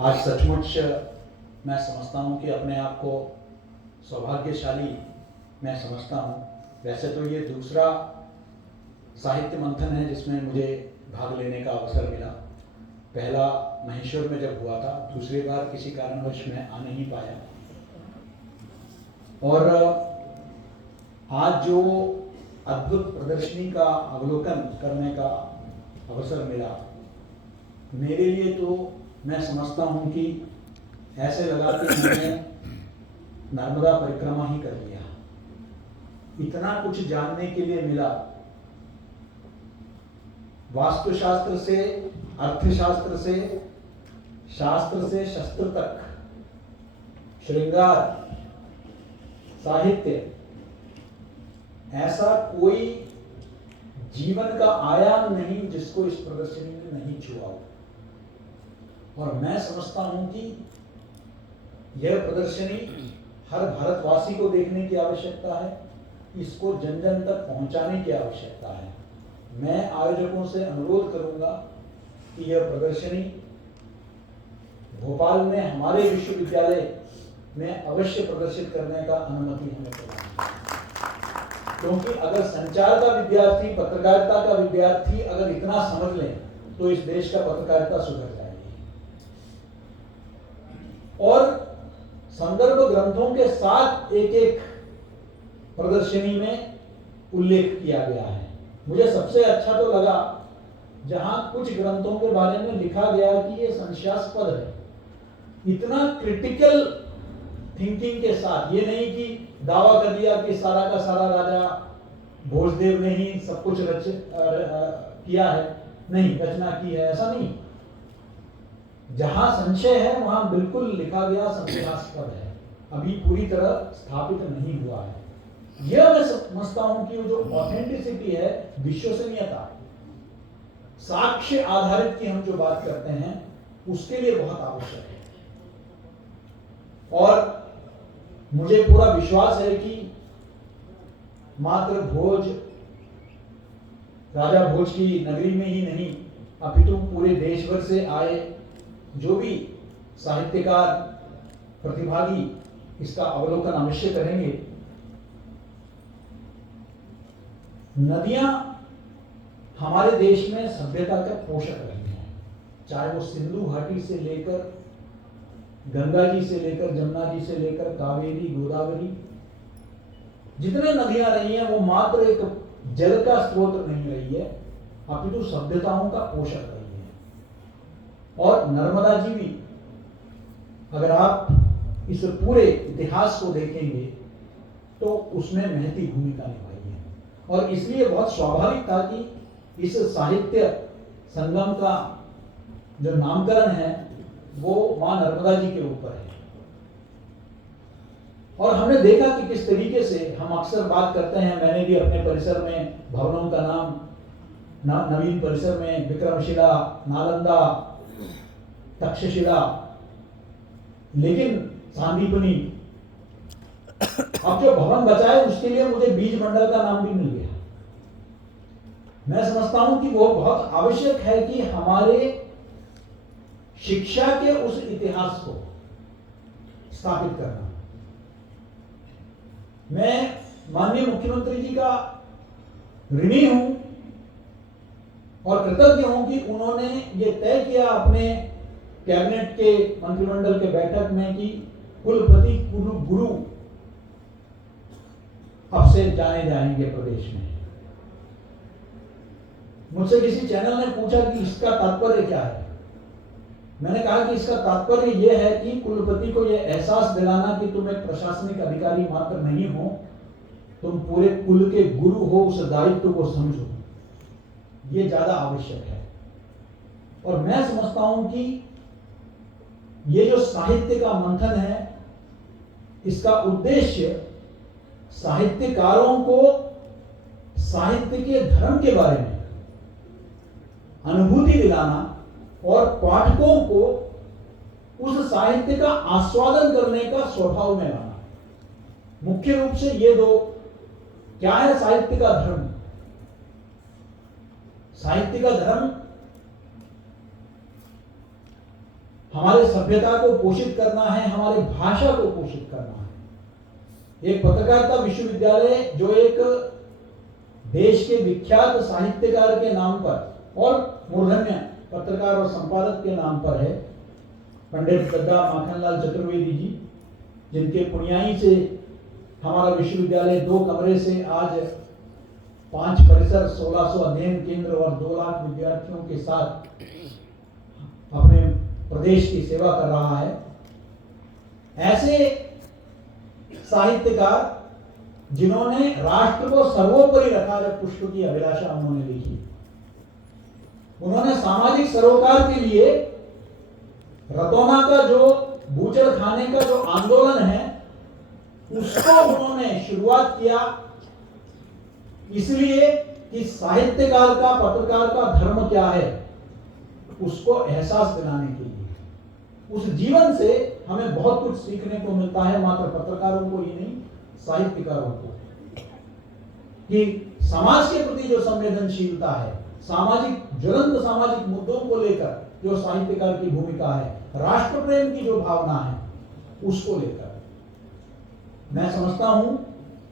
आज सचमुच मैं समझता हूँ कि अपने आप को सौभाग्यशाली मैं समझता हूँ। वैसे तो ये दूसरा साहित्य मंथन है जिसमें मुझे भाग लेने का अवसर मिला। पहला महेश्वर में जब हुआ था, दूसरी बार किसी कारणवश मैं आ नहीं पाया। और आज जो अद्भुत प्रदर्शनी का अवलोकन करने का अवसर मिला, मेरे लिए तो मैं समझता हूँ कि ऐसे लगा कि मैंने नर्मदा परिक्रमा ही कर लिया। इतना कुछ जानने के लिए मिला, वास्तुशास्त्र से अर्थशास्त्र से शास्त्र से शस्त्र तक, श्रृंगार, साहित्य, ऐसा कोई जीवन का आयाम नहीं जिसको इस प्रदर्शनी में नहीं छुआ हो। और मैं समझता हूं कि यह प्रदर्शनी हर भारतवासी को देखने की आवश्यकता है, इसको जन जन तक पहुंचाने की आवश्यकता है। मैं आयोजकों से अनुरोध करूंगा कि यह प्रदर्शनी भोपाल में हमारे विश्वविद्यालय में अवश्य प्रदर्शित करने का अनुमति हमें प्रदान करें। क्योंकि अगर संचार का विद्यार्थी, पत्रकारिता का विद्यार्थी अगर इतना समझ लें तो इस देश का पत्रकारिता सुधर जाएगी। और संदर्भ ग्रंथों के साथ एक एक प्रदर्शनी में उल्लेख किया गया है। मुझे सबसे अच्छा तो लगा जहां कुछ ग्रंथों के बारे में लिखा गया कि ये संशयास्पद है। इतना क्रिटिकल थिंकिंग के साथ, ये नहीं कि दावा कर दिया कि सारा का सारा राजा भोजदेव ने ही सब कुछ किया है, नहीं रचना की है, ऐसा नहीं। जहां संशय है वहां बिल्कुल लिखा गया संशयास्पद है, अभी पूरी तरह स्थापित नहीं हुआ है। यह मैं समझता हूं कि वो जो ऑथेंटिसिटी है, विश्वसनीयता, साक्ष्य आधारित की हम जो बात करते हैं, उसके लिए बहुत आवश्यक है। और मुझे पूरा विश्वास है कि मात्र भोज, राजा भोज की नगरी में ही नहीं, अपितु पूरे देश भर से आए जो भी साहित्यकार, प्रतिभागी इसका अवलोकन अवश्य करेंगे। नदियां हमारे देश में सभ्यता का पोषक रही हैं, चाहे वो सिंधु घाटी से लेकर, गंगा जी से लेकर, जमुना जी से लेकर, कावेरी, गोदावरी, जितने नदियां रही हैं वो मात्र एक जल का स्रोत नहीं रही है, अपितु सभ्यताओं का पोषक रही है। और नर्मदा जी भी, अगर आप इस पूरे इतिहास को देखेंगे तो उसमें महती भूमिका निभाई है। और इसलिए बहुत स्वाभाविक था कि इस साहित्य संगम का जो नामकरण है वो मां नर्मदा जी के ऊपर है। और हमने देखा कि किस तरीके से हम अक्सर बात करते हैं, मैंने भी अपने परिसर में भवनों का नाम, नवीन परिसर में विक्रमशिला, नालंदा, तक्षशिला, लेकिन सांदीपनी, अब जो भवन बचा है उसके लिए मुझे बीज मंडल का नाम भी मिल गया। मैं समझता हूं कि वो बहुत आवश्यक है कि हमारे शिक्षा के उस इतिहास को स्थापित करना। मैं माननीय मुख्यमंत्री जी का ऋणी हूं और कृतज्ञ हूं कि उन्होंने ये तय किया अपने कैबिनेट के मंत्रिमंडल के बैठक में कि कुलपति गुरु अब से जाने जाएंगे प्रदेश में। मुझसे किसी चैनल ने पूछा कि इसका तात्पर्य क्या है। मैंने कहा कि इसका तात्पर्य यह है कि कुलपति को यह एहसास दिलाना कि तुम एक प्रशासनिक अधिकारी मात्र नहीं हो, तुम पूरे कुल के गुरु हो, उस दायित्व को समझो, ये ज्यादा आवश्यक है। और मैं समझता हूं कि ये जो साहित्य का मंथन है, इसका उद्देश्य साहित्यकारों को साहित्य के धर्म के बारे में अनुभूति दिलाना और पाठकों को उस साहित्य का आस्वादन करने का स्वभाव में लाना। मुख्य रूप से ये दो, क्या है साहित्य का धर्म? साहित्य का धर्म हमारे सभ्यता को पोषित करना है, हमारी भाषा को पोषित करना है। एक पत्रकारिता विश्वविद्यालय जो एक देश के विख्यात साहित्यकार के नाम पर और मूर्धन्य पत्रकार और संपादक के नाम पर है, पंडित गद्दा माखनलाल चतुर्वेदी जी, जिनके पुण्याई से हमारा विश्वविद्यालय 2 कमरे से आज 5 परिसर, 1600 अध्ययन केंद्र और 2 लाख विद्यार्थियों के साथ अपने प्रदेश की सेवा कर रहा है। ऐसे साहित्यकार जिन्होंने राष्ट्र को सर्वोपरि रखा, जब पुष्प की अभिलाषा उन्होंने लिखी, उन्होंने सामाजिक सरोकार के लिए रतौना का जो बूचड़ खाने का जो आंदोलन है उसको उन्होंने शुरुआत किया, इसलिए कि साहित्यकार का, पत्रकार का धर्म क्या है उसको एहसास दिलाने के लिए। उस जीवन से हमें बहुत कुछ सीखने को मिलता है, मात्र पत्रकारों को ही नहीं, साहित्यकारों को, कि समाज के प्रति जो संवेदनशीलता है, सामाजिक ज्वलंत सामाजिक मुद्दों को लेकर जो साहित्यकार की भूमिका है, राष्ट्र प्रेम की जो भावना है उसको लेकर मैं समझता हूं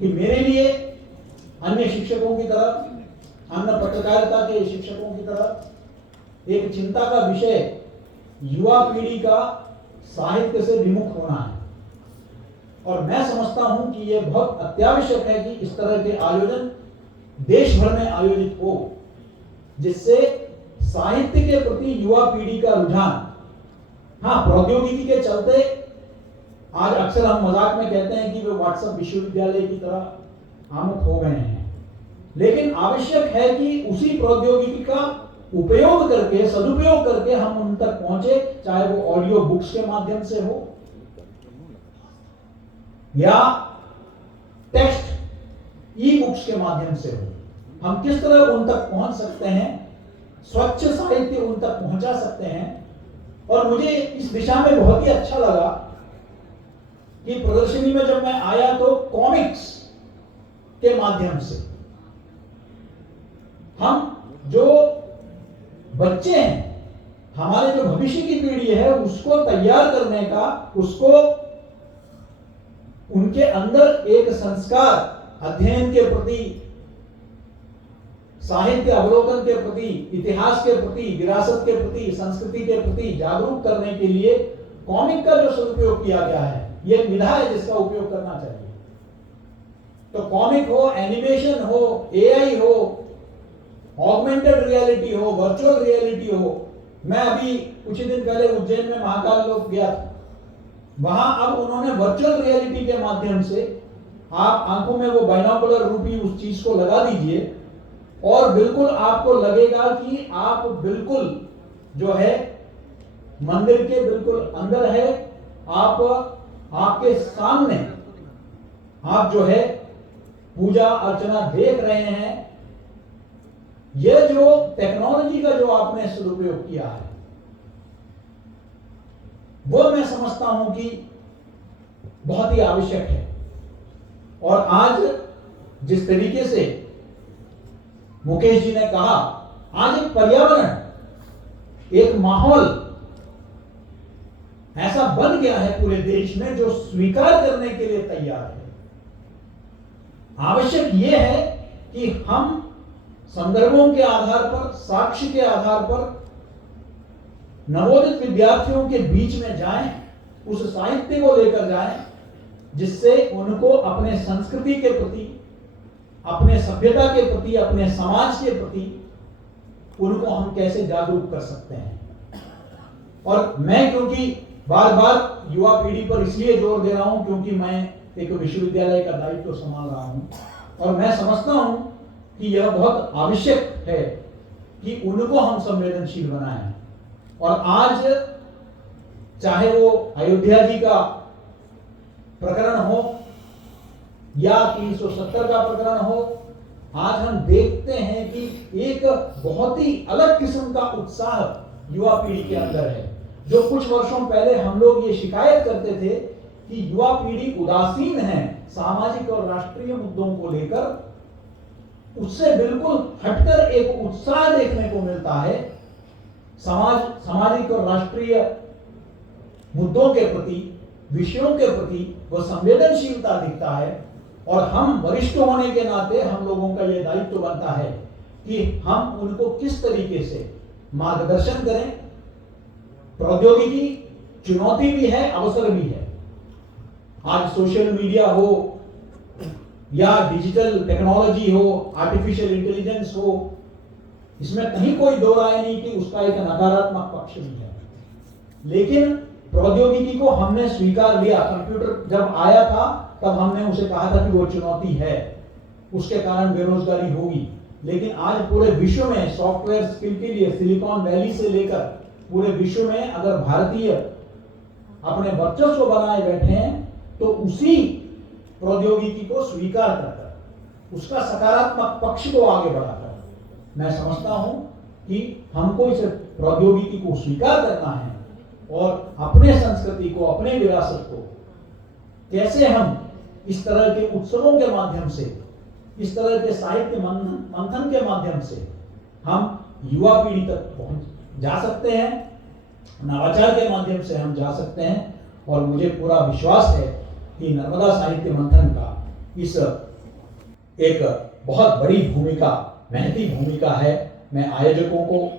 कि मेरे लिए अन्य शिक्षकों की तरह, अन्य पत्रकारिता के शिक्षकों की तरह एक चिंता का विषय युवा पीढ़ी का साहित्य से विमुख होना है। और मैं समझता हूं कि यह बहुत अत्यावश्यक है कि इस तरह के आयोजन देश भर में आयोजित हो, जिससे साहित्य के प्रति युवा पीढ़ी का रुझान, हाँ, प्रौद्योगिकी के चलते आज अक्सर हम मजाक में कहते हैं कि वे व्हाट्सएप विश्वविद्यालय की तरह आमुख हो गए हैं, लेकिन आवश्यक है कि उसी प्रौद्योगिकी का उपयोग करके, सदुपयोग करके हम उन तक पहुंचे, चाहे वो ऑडियो बुक्स के माध्यम से हो या टेक्स्ट ई बुक्स के माध्यम से हो। हम किस तरह उन तक पहुंच सकते हैं, स्वच्छ साहित्य उन तक पहुंचा सकते हैं। और मुझे इस दिशा में बहुत ही अच्छा लगा कि प्रदर्शनी में जब मैं आया तो कॉमिक्स के माध्यम से हम जो बच्चे हैं, हमारे जो भविष्य की पीढ़ी है, उसको तैयार करने का, उसको उनके अंदर एक संस्कार अध्ययन के प्रति, साहित्य अवलोकन के प्रति, इतिहास के प्रति, विरासत के प्रति, संस्कृति के प्रति जागरूक करने के लिए कॉमिक का जो सदुपयोग किया गया है, यह विधा है जिसका उपयोग करना चाहिए। तो कॉमिक हो, एनिमेशन हो, एआई हो, ऑगमेंटेड रियलिटी हो, वर्चुअल रियलिटी हो। मैं अभी कुछ ही दिन पहले उज्जैन में महाकाल लोक गया था, वहां अब उन्होंने वर्चुअल रियलिटी के माध्यम से आप आंखों में वो बाइनोकुलर रूपी उस चीज को लगा दीजिए और बिल्कुल आपको लगेगा कि आप बिल्कुल जो है मंदिर के बिल्कुल अंदर है, आप आपके सामने आप जो है पूजा अर्चना देख रहे हैं। यह जो टेक्नोलॉजी का जो आपने सदुपयोग किया है, वो मैं समझता हूं कि बहुत ही आवश्यक है। और आज जिस तरीके से मुकेश जी ने कहा, आज एक पर्यावरण, एक माहौल ऐसा बन गया है पूरे देश में जो स्वीकार करने के लिए तैयार है। आवश्यक यह है कि हम संदर्भों के आधार पर, साक्ष्य के आधार पर नवोदित विद्यार्थियों के बीच में जाएं, उस साहित्य को लेकर जाएं जिससे उनको अपने संस्कृति के प्रति, अपने सभ्यता के प्रति, अपने समाज के प्रति उनको हम कैसे जागरूक कर सकते हैं। और मैं क्योंकि बार बार युवा पीढ़ी पर इसलिए जोर दे रहा हूं क्योंकि मैं एक विश्वविद्यालय का दायित्व संभाल रहा हूं और मैं समझता हूं कि यह बहुत आवश्यक है कि उनको हम संवेदनशील बनाएं। और आज चाहे वो अयोध्या जी का प्रकरण हो या 370 का प्रकरण हो, आज हम देखते हैं कि एक बहुत ही अलग किस्म का उत्साह युवा पीढ़ी के अंदर है। जो कुछ वर्षों पहले हम लोग ये शिकायत करते थे कि युवा पीढ़ी उदासीन है सामाजिक और राष्ट्रीय मुद्दों को लेकर, उससे बिल्कुल हटकर एक उत्साह देखने को मिलता है सामाजिक और राष्ट्रीय मुद्दों के प्रति, विषयों के प्रति वो संवेदनशीलता दिखता है। और हम वरिष्ठ होने के नाते हम लोगों का ये दायित्व बनता है कि हम उनको किस तरीके से मार्गदर्शन करें। प्रौद्योगिकी चुनौती भी है, अवसर भी है। आज सोशल मीडिया हो या डिजिटल टेक्नोलॉजी हो, आर्टिफिशियल इंटेलिजेंस हो, इसमें कहीं कोई दो राय नहीं कि उसका एक नकारात्मक पक्ष भी है। लेकिन प्रौद्योगिकी को हमने स्वीकार लिया। कंप्यूटर जब आया था तब हमने उसे कहा था कि वो चुनौती है, उसके कारण बेरोजगारी होगी। लेकिन आज पूरे विश्व में सॉफ्टवेयर स्किल के लिए सिलिकॉन वैली से लेकर पूरे विश्व में अगर भारतीय अपने वर्चस्व बनाए बैठे हैं तो उसी प्रौद्योगिकी को स्वीकार कर उसका सकारात्मक पक्ष को आगे बढ़ाकर मैं समझता हूं कि हमको इस प्रौद्योगिकी को स्वीकार करना है और अपने संस्कृति को, अपने विरासत को कैसे हम इस तरह के उत्सवों के माध्यम से, इस तरह के साहित्य मंथन के माध्यम से हम युवा पीढ़ी तक पहुंच जा सकते हैं, नवाचार के माध्यम से हम जा सकते हैं। और मुझे पूरा विश्वास है कि नर्मदा साहित्य मंथन का इस एक बहुत बड़ी भूमिका, महती भूमिका है। मैं आयोजकों को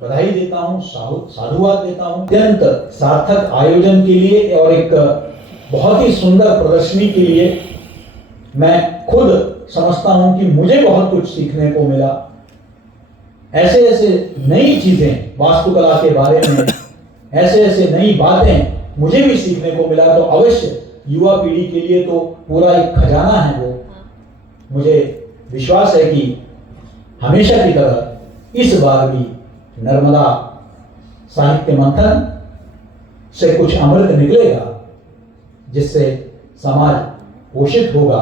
बधाई देता हूं, साधुवाद देता हूं। अत्यंत सार्थक आयोजन के लिए और एक बहुत ही सुंदर प्रदर्शनी के लिए मैं खुद समझता हूं कि मुझे बहुत कुछ सीखने को मिला। ऐसे ऐसे नई चीजें वास्तुकला के बारे में, ऐसे ऐसे नई बातें मुझे भी सीखने को मिला। तो अवश्य युवा पीढ़ी के लिए तो पूरा एक खजाना है वो। मुझे विश्वास है कि हमेशा की तरह इस बार भी नर्मदा साहित्य मंथन से कुछ अमृत निकलेगा, जिससे समाज पोषित होगा,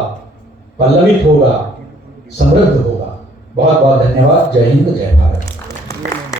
पल्लवित होगा, समृद्ध होगा। बहुत बहुत धन्यवाद। जय हिंद, जय भारत।